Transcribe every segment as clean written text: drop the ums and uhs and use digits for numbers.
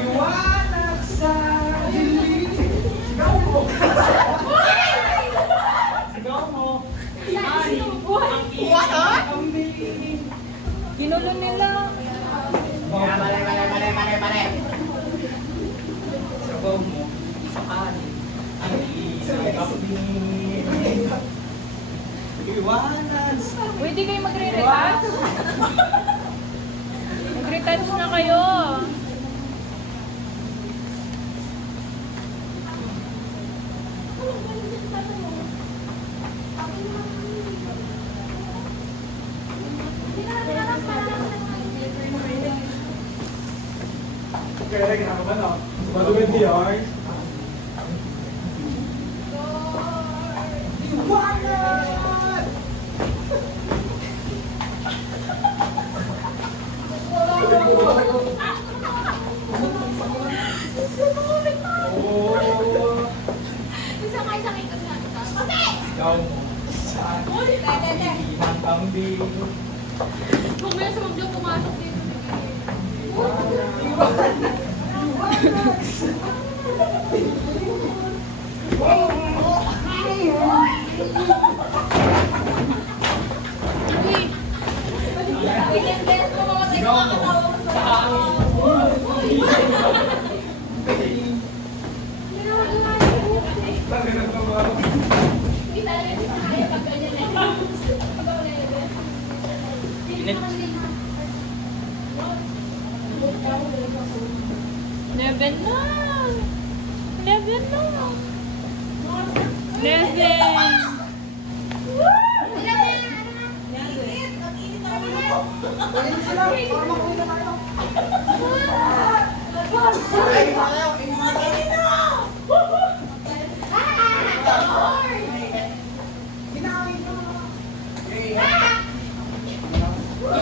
Liwanag sa dilim. Sigaw mo. Sigaw mo. Ginulo nila. Mali. Sigaw mo. Sakali. Ang liwanag sa Pwede kayo magre-retouch? Magre-retouch na kayo. Kaya ginagawa no? Madugad di yun. Liwanag! Sakay ka na. Kasi! Ikaw mo sa ng kambing. Huwag mo yung sa magdong pumasok dito. Sigaw mo sa hangin. Hindi talaga yung sakay pag ganyan eh. Neven na. Neven na. Neven.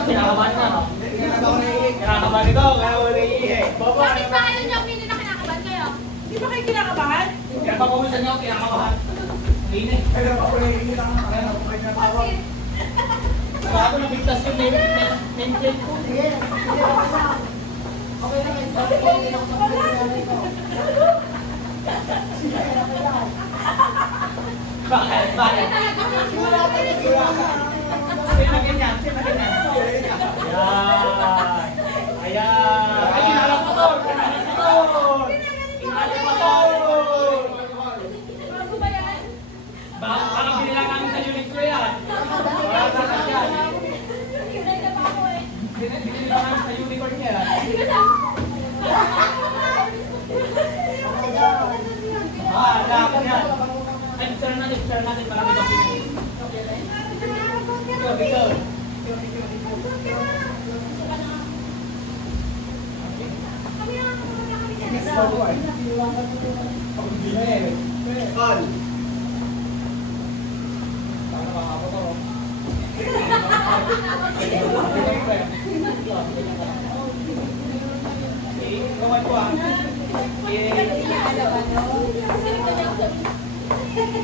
Kinakabahan na. Kinakabahan ito. Kaya wala naiihi. Bakit ba kayo niyo pinin na kinakabahan kayo? Di ba kayo kinakabahan? Kinakabahan niyo. Kinakabahan. Linis. Kaya ako naiihi lang. Bakit? Bago nabigtas yung nameplate ko. Bakit? Bakit? Sino na ganyan? Sino na ganyan? Ayan. Ayan. Ay, kinalang motor. Kinalang motor. Kinalang motor. Bago ba yan? Baka binila namin sa unit ko yan. Wala sa kanya. Kinay na ba ako eh? Binila namin sa unicorn niya. Sige na! Dapat yan. Ay, picture natin. Marami document. Dito. Call. Gawin ko ah.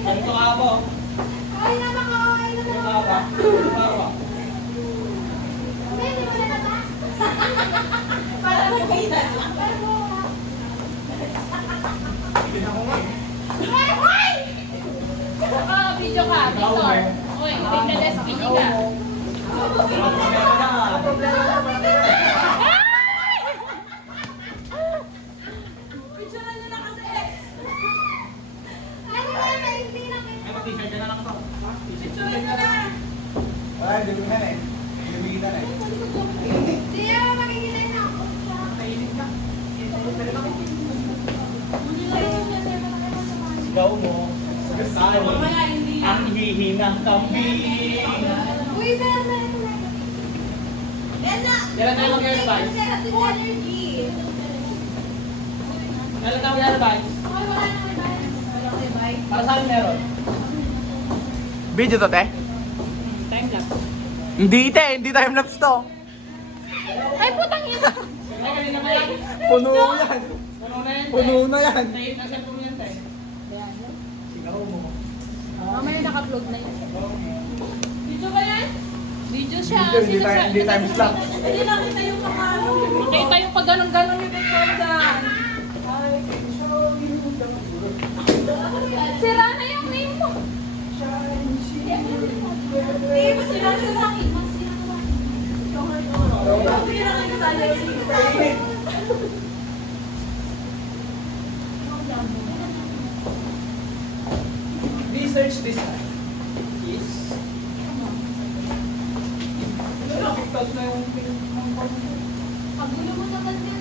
Ganito ka po. Ay na ba? Ay na Ganito ba? ka ba? Ganito ka ba? Hindi, hindi mo na ba? Para makita. Para mo. Tingnan ko nga eh. Ay! Ah, video ka, Victor. Uy, tingnan na SPD ka. Picturean nyo na kasi. Ano ba? Hindi na Ay, mag-t-shirt ka na lang ito. Picturean nyo na. Wala, hindi ko na eh. Hindi na eh. Hindi na makikita na ako. Sigaw mo. Sali. Ang hihinang kambing. Uy, Bella! Bella! Kailan tayo mag-revise? Energy! Kailan tayo mag-revise? Okay, wala na revise. Walang revise. Para saan meron? Video to, te? Time lapse. Hindi, te. Hindi time-lapse to. Ay, putang ina. Ay, kanina ba yan? Puno yan. Puno na yan. Puno na yan. Tayo na siya puno yan tayo. Sigaw mo. Mamaya naka-upload na yun. Video ba yan? Video siya. Hindi time slap. Hindi nakita yung mga ano. Nakita yung pag ganon-ganon yung picture dyan. Sira na yung name mo. Hindi mo sila sa akin. Hindi na kayo kasali sa internet. Research this. Yes. Ang gulo mo naman din.